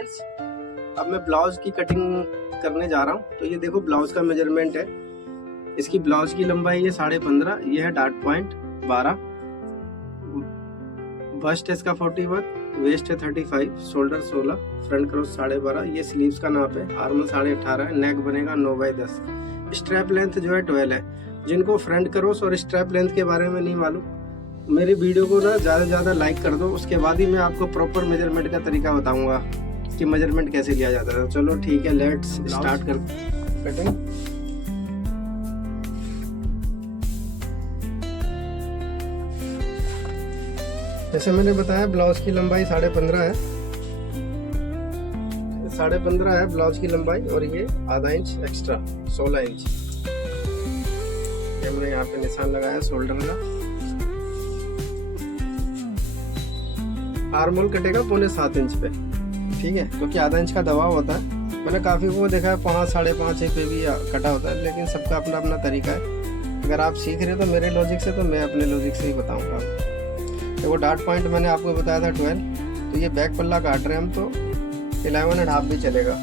Friends, अब मैं blouse की कटिंग करने जा रहा हूँ। तो ये देखो ब्लाउज का मेजरमेंट है। इसकी ब्लाउज की लंबाई है 15.5, ये है डॉट पॉइंट 12, बस्ट है इसका 41, वेस्ट है 35, शोल्डर 16, फ्रंट क्रॉस 12.5, ये स्लीव्स का नाप है, आर्मल 18.5 है, नेक बनेगा 9/10, स्ट्रैप लेंथ जो है 12 है। जिनको फ्रंट क्रॉस और स्ट्रैप लेंथ के बारे में नहीं मालूम, मेरी वीडियो को ना ज़्यादा से ज़्यादा लाइक कर दो, उसके बाद ही मैं आपको प्रॉपर मेजरमेंट का तरीका बताऊंगा कि मेजरमेंट कैसे लिया जाता है। चलो ठीक है, लेट्स स्टार्ट कर कटिंग। जैसे मैंने बताया ब्लाउज की लंबाई 15.5 है, 15.5 है ब्लाउज की लंबाई, और ये आधा इंच एक्स्ट्रा 16 इंच ये मैंने यहाँ पे निशान लगाया शोल्डर का। आर्म होल कटेगा 6.25 इंच पे, ठीक है, क्योंकि आधा इंच का दबाव होता है। मैंने काफ़ी को देखा है 5, 5.5 पे भी कटा होता है, लेकिन सबका अपना अपना तरीका है। अगर आप सीख रहे हो तो मेरे लॉजिक से, तो मैं अपने लॉजिक से ही बताऊंगा। देखो डॉट पॉइंट मैंने आपको बताया था 12, तो ये बैक पल्ला काट रहे हैं हम, तो 11.5 भी चलेगा।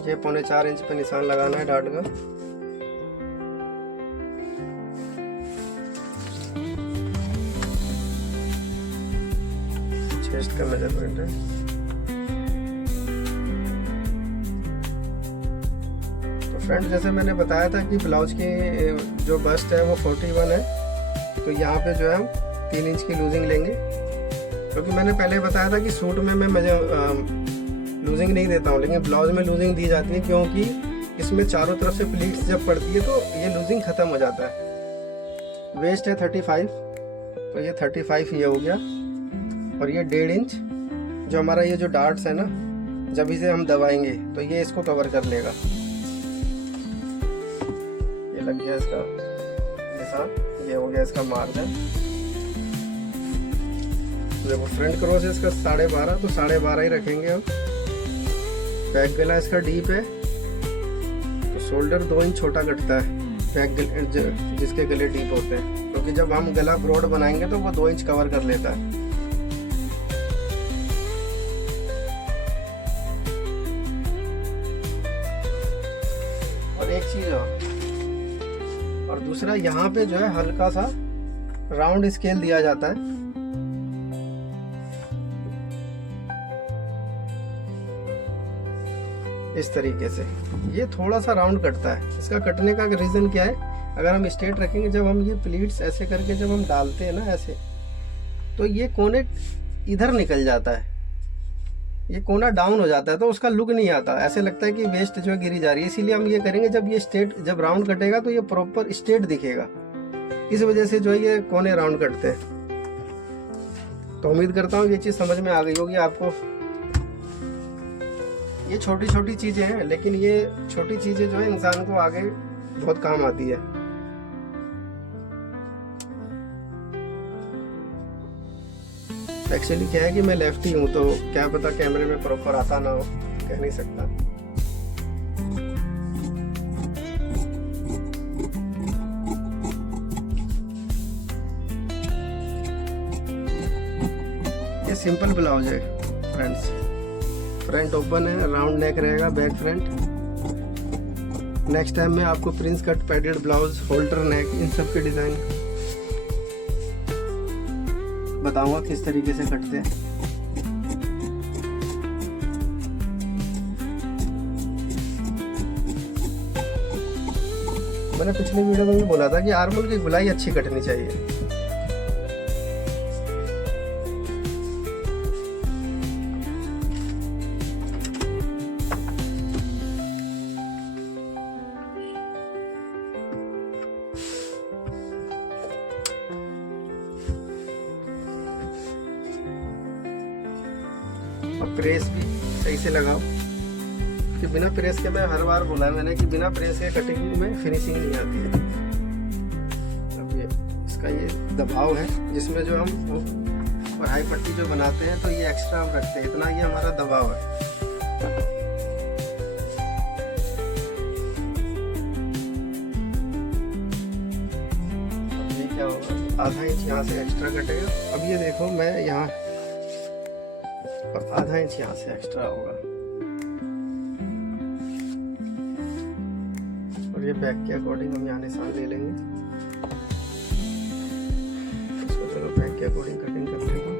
ये 4.25 इंच पे निशान लगाना है डॉट का। चेस्ट का मेजरमेंट है। तो फ्रेंड, जैसे मैंने बताया था कि ब्लाउज की जो बस्ट है वो 41 है, तो यहाँ पे जो है हम 3 इंच की लूजिंग लेंगे, क्योंकि मैंने पहले बताया था कि सूट में मैं लूजिंग नहीं देता हूँ, लेकिन ब्लाउज में लूजिंग दी जाती है, क्योंकि इसमें चारों तरफ से प्लीट्स जब पड़ती है तो ये लूजिंग खत्म हो जाता है। वेस्ट है 35, तो ये 35 ये हो गया, और ये 1.5 इंच जो हमारा ये जो डार्ट्स है ना, जब इसे हम दबाएंगे तो ये इसको कवर कर लेगा। ये लग गया इसका निशान, ये हो गया इसका मार्जिन। देखो फ्रंट क्रॉस है इसका 12.5, तो 12.5 ही रखेंगे हम। बैक गला इसका डीप है, तो शोल्डर 2 इंच छोटा कटता है बैक जिसके गले डीप होते हैं, क्योंकि जब हम गला ब्रॉड बनाएंगे तो वो 2 इंच कवर कर लेता है। और एक चीज और दूसरा, यहाँ पे जो है हल्का सा राउंड स्केल दिया जाता है। इस तरीके से ये थोड़ा सा राउंड कटता है। इसका कटने का रीजन क्या है, अगर हम स्ट्रेट रखेंगे, जब हम ये प्लीट्स ऐसे करके जब हम डालते हैं ना ऐसे, तो ये कोने इधर निकल जाता है, ये कोना डाउन हो जाता है, तो उसका लुक नहीं आता, ऐसे लगता है कि वेस्ट जो गिरी जा रही है। इसीलिए हम ये करेंगे, जब ये स्ट्रेट, जब राउंड कटेगा तो ये प्रॉपर स्ट्रेट दिखेगा। इस वजह से जो है ये कोने राउंड कटते हैं। तो उम्मीद करता हूँ ये चीज समझ में आ गई होगी आपको। ये छोटी छोटी चीजें हैं, लेकिन ये छोटी चीजें जो है इंसान को आगे बहुत काम आती है। एक्चुअली क्या है कि मैं लेफ्टी हूँ, तो क्या पता कैमरे में प्रॉपर आता ना हो, कह नहीं सकता। ये सिंपल ब्लाउज है फ्रेंड्स, फ्रंट ओपन है, राउंड नेक रहेगा, बैक फ्रंट। नेक्स्ट टाइम मैं आपको prince cut, padded blouse, holder neck, इन सब के डिजाइन बताऊंगा किस तरीके से कटते हैं। मैंने पिछली वीडियो में भी बोला था कि आर्म होल की गुलाई अच्छी कटनी चाहिए। और प्रेस भी सही से लगाओ, कि बिना प्रेस के, मैं हर बार बोला है मैंने कि बिना प्रेस के कटिंग में फिनिशिंग नहीं आती है। अब ये इसका ये दबाव है, जिसमें जो हम कढ़ाई पट्टी जो बनाते हैं, तो ये एक्स्ट्रा हम रखते हैं, इतना ये हमारा दबाव है। अब ये क्या होगा, आधा इंच यहाँ से एक्स्ट्रा कटेगा। अब ये देखो मैं यहाँ आधा इंच यहाँ से एक्स्ट्रा होगा, और ये बैक के अकॉर्डिंग हम यहाँ निशान ले लेंगे। इसको चलो बैक के अकॉर्डिंग कटिंग कर लेंगे।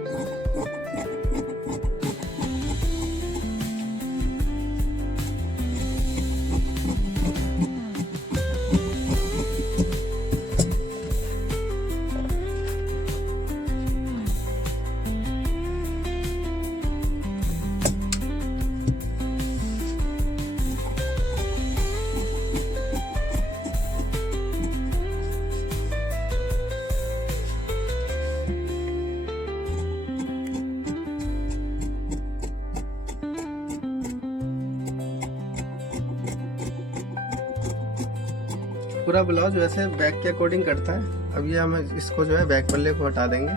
पूरा ब्लाउज वैसे बैक के अकॉर्डिंग कटता है। अब ये हम इसको जो है बैक पल्ले को हटा देंगे।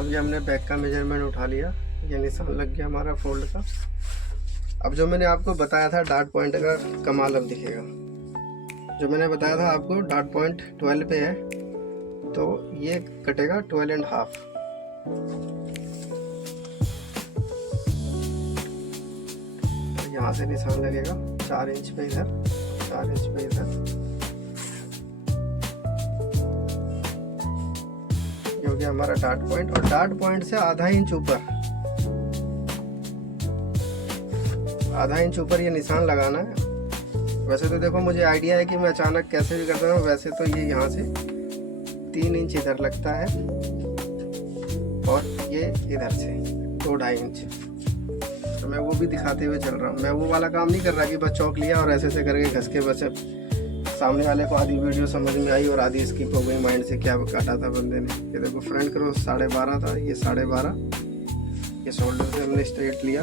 अब ये हमने बैक का मेजरमेंट उठा लिया, ये निशान लग गया हमारा फोल्ड का। अब जो मैंने आपको बताया था डॉट पॉइंट का कमाल अब दिखेगा। जो मैंने बताया था आपको डॉट पॉइंट 12 पे है, तो ये कटेगा 12.5। यहाँ से निशान लगेगा 4 इंच पे इधर, 4 इंच पे इधर। ये हो गया हमारा डॉट पॉइंट, और डॉट पॉइंट से आधा इंच ऊपर, आधा इंच ऊपर ये निशान लगाना है। वैसे तो देखो मुझे आइडिया है कि मैं अचानक कैसे भी करता हूँ। वैसे तो ये यहाँ से 3 इंच इधर लगता है, और ये इधर से 2-2.5 इंच। तो मैं वो भी दिखाते हुए चल रहा हूँ। मैं वो वाला काम नहीं कर रहा कि बस चौक लिया और ऐसे ऐसे करके घस के बस सामने वाले को आधी वीडियो समझ में आई और आधी स्किप हो गई माइंड से, क्या काटा था बंदे ने। ये देखो फ्रंट करो 12.5 था, ये 12.5। ये शोल्डर से हमने स्ट्रेट लिया।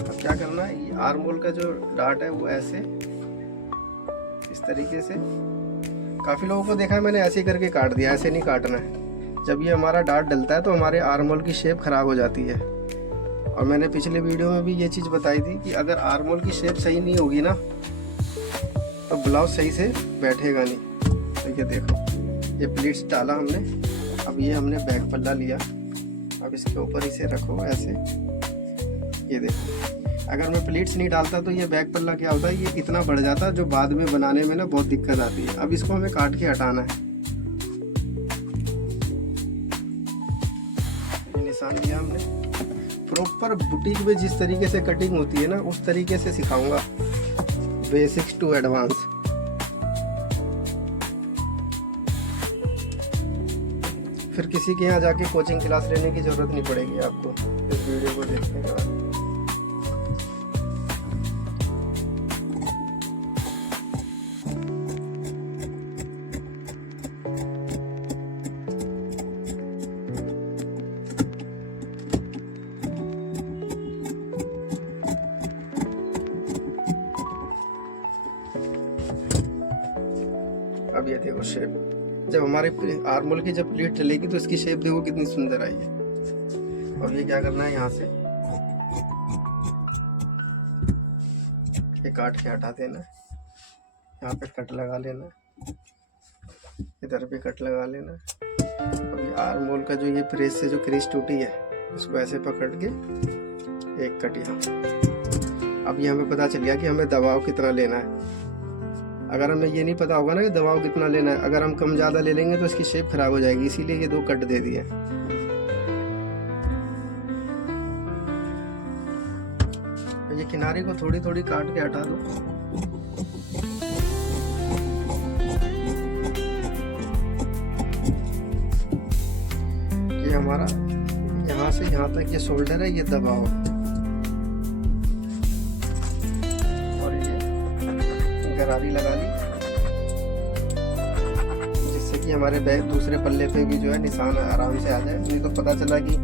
अब क्या करना है, ये आर्म होल का जो डार्ट है वो ऐसे इस तरीके से, काफ़ी लोगों को देखा है मैंने ऐसे करके काट दिया। ऐसे नहीं काटना है। जब ये हमारा डार्ट डलता है तो हमारे आर्म होल की शेप खराब हो जाती है। और मैंने पिछले वीडियो में भी ये चीज़ बताई थी कि अगर आर्म होल की शेप सही नहीं होगी ना, तो ब्लाउज सही से बैठेगा नहीं। तो ये देखो, ये प्लीट्स डाला हमने। अब ये हमने बैक पल्ला लिया। अब इसके ऊपर इसे रखो ऐसे। ये देखो, अगर मैं प्लीट्स नहीं डालता तो ये बैक पल्ला क्या होता है, ये इतना बढ़ जाता है जो बाद में बनाने में ना बहुत दिक्कत आती है। अब इसको हमें काट के हटाना है। निशान लिया हमने। प्रॉपर बुटीक में जिस तरीके से कटिंग होती है ना, उस तरीके से सिखाऊंगा, बेसिक्स टू एडवांस। फिर किसी के यहाँ जाके कोचिंग क्लास लेने की जरूरत नहीं पड़ेगी आपको इस वीडियो को देखने के बाद। अब ये देखो शेप, जब हमारे आर्म होल की जब प्लीट चलेगी तो इसकी शेप देखो कितनी सुंदर आई है। और ये क्या करना है, यहाँ से ये काट के हटा देना है। यहाँ पे कट लगा लेना, इधर भी कट लगा लेना। अब ये आर्म होल का जो ये प्रेस से जो क्रीज टूटी है, उसको ऐसे पकड़ के एक कट यहाँ। अब ये हमें पता चल गया कि हमें दबाव कितना लेना है। अगर हमें ये नहीं पता होगा ना कि दबाव कितना लेना है, अगर हम कम ज़्यादा ले लेंगे तो इसकी शेप खराब हो जाएगी। इसीलिए ये 2 कट दे दिए। ये किनारे को थोड़ी थोड़ी काट के हटा दो। ये हमारा यहाँ से यहाँ तक ये शोल्डर है, ये दबाव है। गरारी लगा ली, जिससे कि हमारे बैक दूसरे पल्ले पे भी जो है निशान आराम से आ जाए। नहीं तो पता चला कि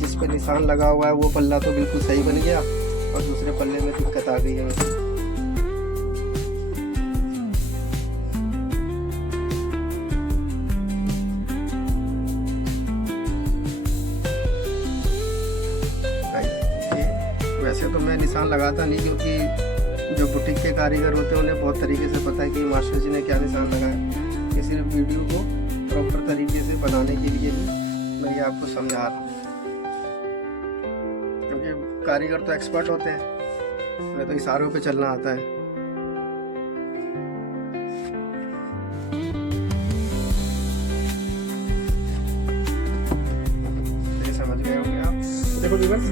जिस पे निशान लगा हुआ है वो पल्ला तो बिल्कुल सही बन गया और दूसरे पल्ले में दिक्कत आ गई है। वैसे तो मैं निशान लगाता नहीं, क्योंकि जो बुटीक के कारीगर होते हैं उन्हें बहुत तरीके से पता है कि मास्टर जी ने क्या निशान लगाया। ये सिर्फ वीडियो को प्रॉपर तरीके से बनाने के लिए भी मैं ये आपको समझा रहा हूँ, क्योंकि कारीगर तो एक्सपर्ट होते हैं, उन्हें तो इशारों पे चलना आता है। ये समझ गए होंगे आप। देखो व्यूअर्स,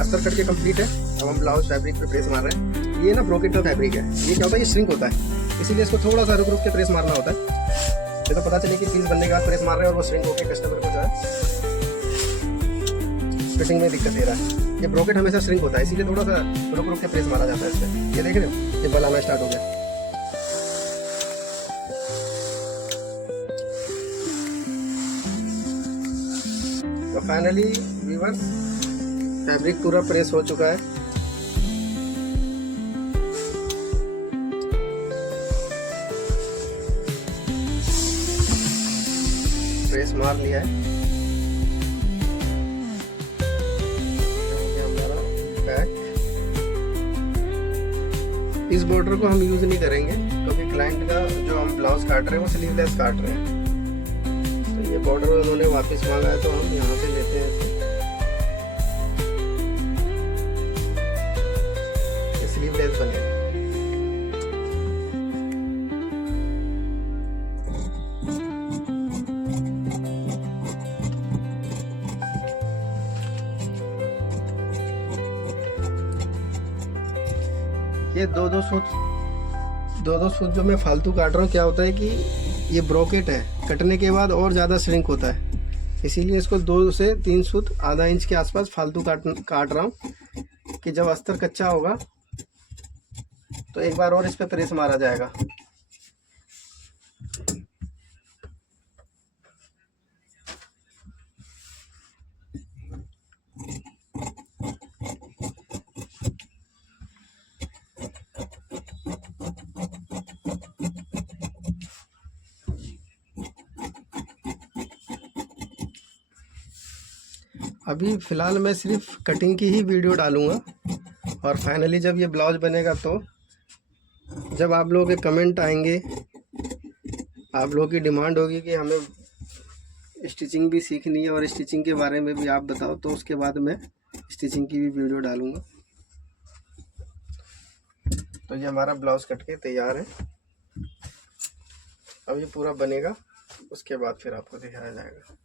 अस्तर कट के कंप्लीट है। अब हम ब्लाउज फैब्रिक पे प्रेस मार रहे हैं। ये ना ब्रोकेट का फैब्रिक है, ये क्या होता है, ये श्रिंक होता है, इसीलिए इसको थोड़ा सा रुक रुक के प्रेस मारना होता है। ये तो पता चले कि पीस बनने के बाद प्रेस मार रहे हैं और वो श्रिंक होकर कस्टमर को जो है फिटिंग में दिक्कत दे रहा है। ये ब्रोकेट हमेशा श्रिंक होता है, इसीलिए थोड़ा सा रुक रुक के प्रेस मारा जाता है इसमें। ये देख रहे हो, ये बल आना स्टार्ट हो गया। तो फाइनली व्यूअर्स, फैब्रिक पूरा प्रेस हो चुका है। प्रेस मार लिया है। हमारा बैक, इस बॉर्डर को हम यूज नहीं करेंगे क्योंकि क्लाइंट का जो हम ब्लाउज काट रहे हैं वो स्लीवलेस काट रहे हैं। तो ये बॉर्डर उन्होंने वापस मांगा है तो हम यहाँ से लेते हैं इसे, स्लीवलेस बनेगा। ये दो दो सूत जो मैं फालतू काट रहा हूँ, क्या होता है कि ये ब्रोकेट है, कटने के बाद और ज़्यादा श्रिंक होता है, इसीलिए इसको 2 से 3 सूत आधा इंच के आसपास फालतू काट रहा हूँ कि जब अस्तर कच्चा होगा तो एक बार और इस पे प्रेस मारा जाएगा। अभी फ़िलहाल मैं सिर्फ कटिंग की ही वीडियो डालूँगा और फाइनली जब ये ब्लाउज बनेगा तो जब आप लोगों के कमेंट आएंगे, आप लोगों की डिमांड होगी कि हमें स्टिचिंग भी सीखनी है और स्टिचिंग के बारे में भी आप बताओ, तो उसके बाद मैं स्टिचिंग की भी वीडियो डालूँगा। तो ये हमारा ब्लाउज कट के तैयार है। अब ये पूरा बनेगा, उसके बाद फिर आपको दिखाया जाएगा।